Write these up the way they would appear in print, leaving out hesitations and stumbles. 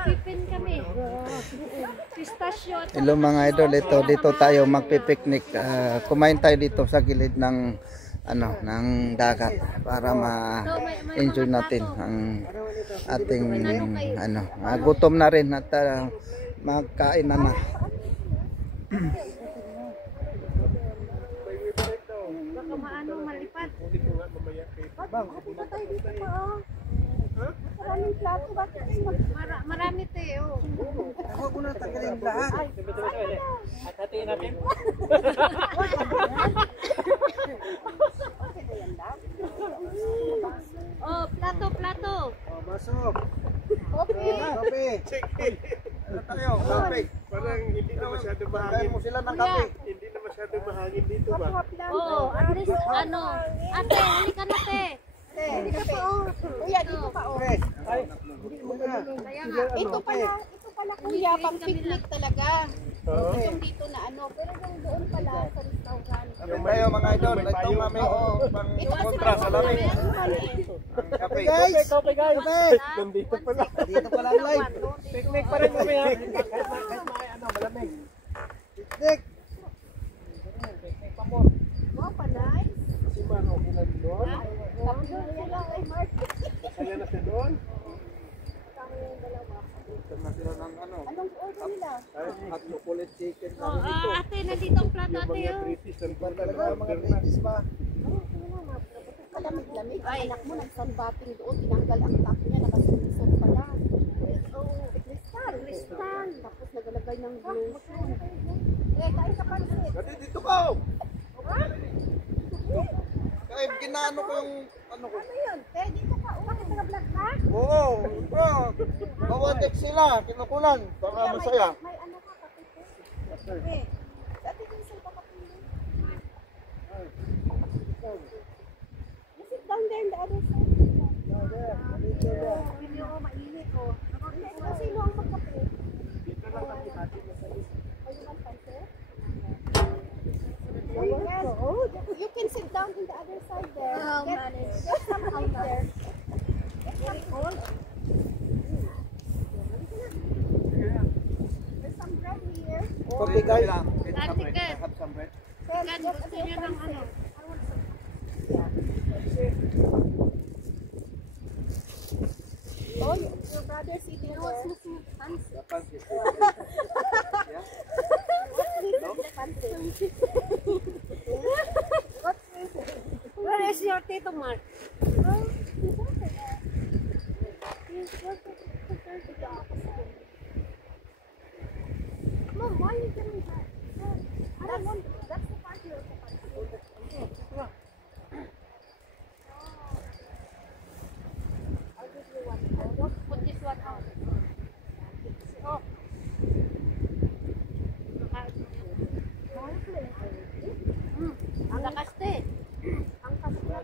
Magpipin kami. Pistachio. Hello mga idol, dito tayo magpipiknik. Kumain tayo dito sa gilid ng ng dagat para ma-enjoy natin ang ating gutom na rin at magkain na. Baka maano malipad. Bang, punta tayo dito pa maraming plato, bakit Marami tayo. huwag mo na tanggalin lahat. At hatiin natin. Oh, plato. Oh, masok. Kopi. Kape. Ano tayo? Kape. Parang hindi na masyado mahangin. Mo sila ng kape. Hindi na masyado mahangin dito ba? Oh, at least ate, halika na te. Hindi ka pa kuya, dito pa Ay, Hindi mo na. Ito pala kuya, pang picnic talaga. Yung dito na pero doon pala sa restaurant. Kape tayo mga idol. Ito kami kontra sa lamig. Kape guys. Kape guys. Nandito pala. Dito pala ang live. Picnic pa rin kami ha. Kahit malamig. Picnic. Picnic pa mo. Wow, panay. Si Man, okay na doon. Tapos sila kay Mark. Masaya na siya doon. Na sila ng Anong order nila? hot chocolate chicken. Oh, ate, nandito ang plato ate. Mga British ang Talaga mga British ba? Kalamig-lamig. Ang anak mo nagsunbating doon. Tinanggal ang top niya. Nakasunisog pala. Kristal. Tapos nagalagay ng lotion. Kain ka pansit. Dito ka. Kaya ginaano ko yung ko. Ano yun? Dito ka. Bakit nag-vlog ka? Oo, bawatek sila, kinukulan, baka masaya. May ano ka kape? Dati din sila kapatid. Sit down there in the other side. Hindi ko mainit oh. Sino ang magkape? Dito lang kami natin. Ayun ang pansit? You can sit down in the other side there. Get some out there. Get some cold. There's some bread here. Okay guys. Ticket. Kan, gusto niyo ng ano? Oh, your brother's eating there. Where is your Tito Mark? Mom, why are you doing that? I don't want to. That's the part you're supposed to. I'll give you one. Put this one out. Oh. Ang lakas te. Ang kasya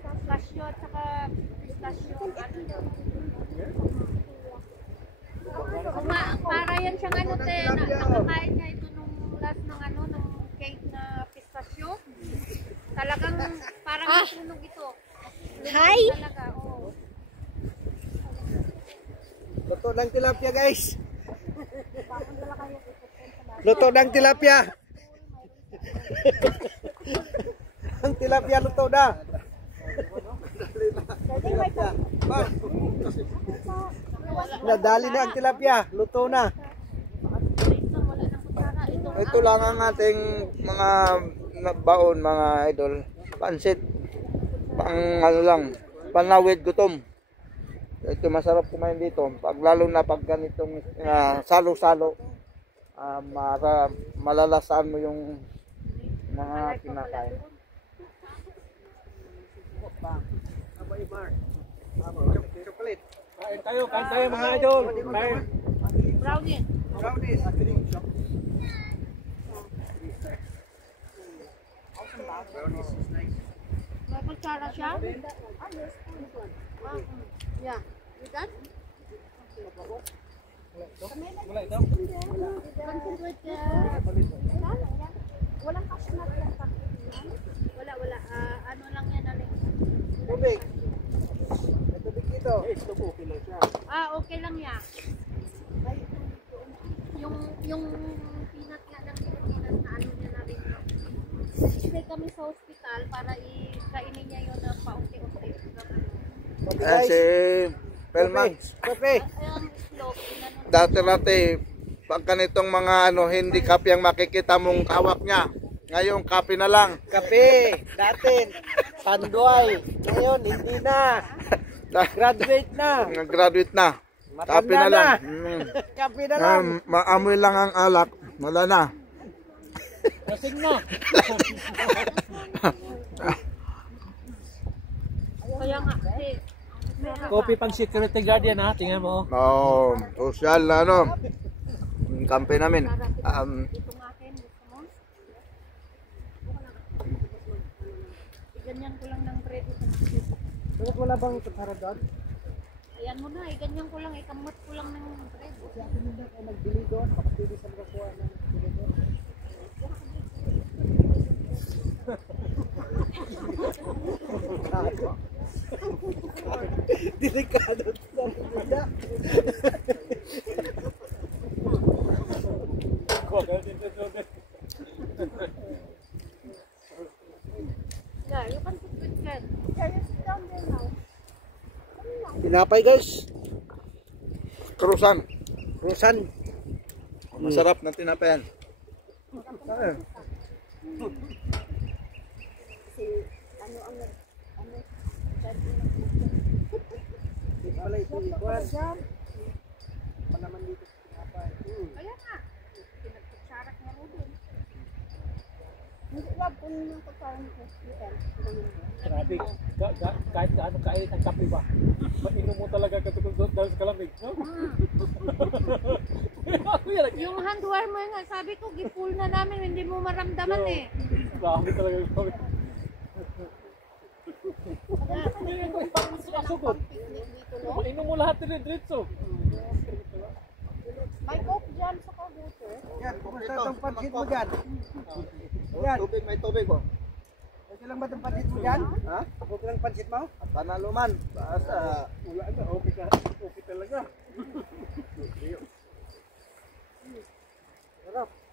sa Pistachio at saka pistachio. Para yan siyang ano te, nakakain niya ito nung last ng nung cake na pistachio. Talagang parang nasunog ito. Hi! Talaga, oh. Luto ng tilapia guys. Luto ng tilapia. Ang tilapia luto na. Nadali na ang tilapia, luto na. Ito lang ang ating mga baon mga idol. Pansit. Lang, panawid gutom. Ito masarap kumain dito. Lalo na pag ganitong salo-salo. Malalasan mo yung mga kinakain. Chocolate. Kain tayo mga idol. Kain. Brownie. Brownies. May kutsara siya? Yeah. You done? Wala ito. Walang kasnat lang Wala. Ano lang yan, Alex? Tubig. May tubig dito. Ito okay lang siya. Okay lang yan. Yung peanut nga ng Pilipinas na ano niya na rin. Stay kami sa hospital para ikainin niya yun na paunti-unti. Si Pelmax. Kape. Ayun, islog. Inano. Dati-dati, pag ganitong mga hindi kape ang makikita mong hawak niya. Ngayon, kape na lang. Kape. Dati. Tanduay. Ngayon, hindi na. Graduate na. Graduate na. Kape na lang. Kape na lang. Maamoy lang ang alak. Wala na. Kasing na. Kaya nga, eh. Coffee pang security guardian ha. Tingnan mo. Oh, social na campaign namin. Itong akin, gusto mo? Iganyan ko lang ng bread ito. Bakit wala bang kutsara doon? Ayan mo na, iganyan ko lang, ikamot ko lang ng bread. Kasi ako nila ay nagbili doon. Kapatid sa mga kuha ng bili doon. Delikado sa nila. Yeah, you can put with bread. Yeah, you sit down there now. Tinapay guys. Krusan. Rusan. Masarap na tinapayan. Pala ito igual. Panaman dito sa tinapay. Kaya nga, pinagkutsarak na mo dun. Hindi wag kung yung kutsara mo. Grabe. Kahit gaano kainit ang kape ba? Mainom mo talaga katulad dahil sa kalamig. No? Yung hand warmer nga, sabi ko, gipull na namin, hindi mo maramdaman eh. Grabe talaga yung kape. Sukasugod. Mainom mo lahat din diretso. May coke dyan sa computer. Yan, kumusta itong pansit mo dyan? Yan. Tubig, may tubig ko. Okay lang ba itong pansit mo dyan? Ha? Okay lang pansit mo? Panalo man. Basta. Wala na, okay talaga.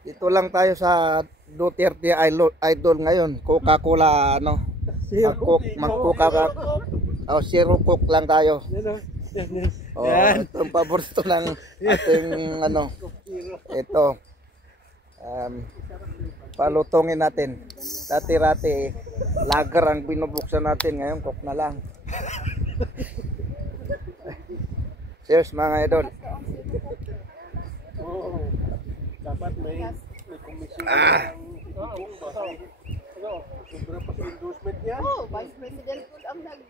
Dito lang tayo sa Duterte Idol ngayon. Coca-Cola Mag-Coca zero coke lang tayo. Oh, itong paborito ng ating ito. Palutungin natin. Dati-rati lager ang binubuksan natin, ngayon coke na lang. Cheers mga idol. Dapat may komisyon. Sobra pa sa endorsement yan. Oh, Vice President po ang nag...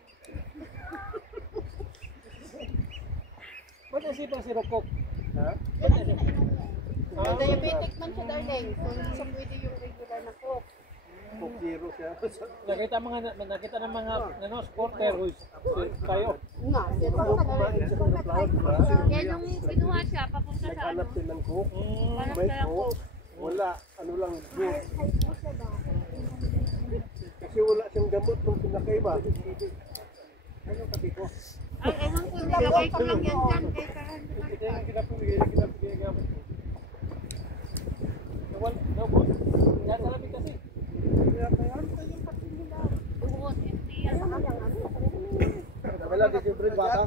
Ba't nasipang si Rokok? Ha? May diabetic man siya, darling. So, hindi siya pwede yung regular na coke. Coke zero siya. Nakita ng mga supporter kayo. Nga, zero coke na rin. Kaya nung kinuha siya, papunta sa ano, Hanap din ng coke. hanap May na lang coke. coke. Wala. Ano lang. Kasi wala siyang gamot nung pinakaiba. Ano kapi ko? Ay, ewan ko, nilagay ko lang yan dyan, kay Karan. Ito yung kinapigay gamot ko. No, yan talabi kasi. Buhon, empty yan. Wala dito bread bata.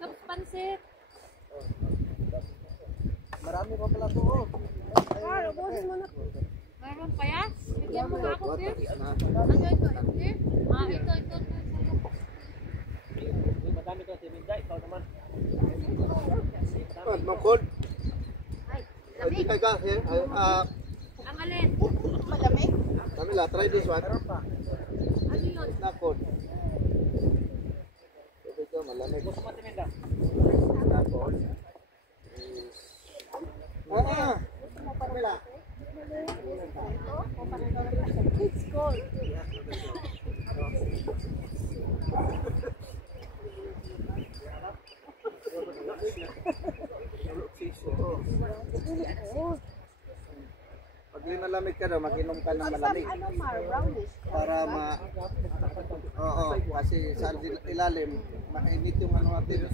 Tapos pansit. Marami pa pala to. Ubusin mo na. Mayroon pa yan? Bigyan mo nga ako, Sir. Ano ito? Empty? Ah, ito. Madami ka timinda, ikaw naman. Mangkod. Ay, Hindi lamig. ka. Ang alin? Malamig. Kamila, try this one. Ano yun? Nakod. Ito malamig. Gusto mo timinda? Nakod. Kamila. It's cold. Pag linalamig ka daw, mag-inom ka ng malamig Ano, brownish. para Oo, kasi sa ilalim, mainit yung ano natin.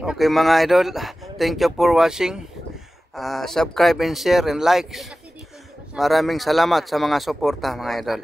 Okay mga idol, thank you for watching. Subscribe and share and like. Maraming salamat sa mga suporta mga idol.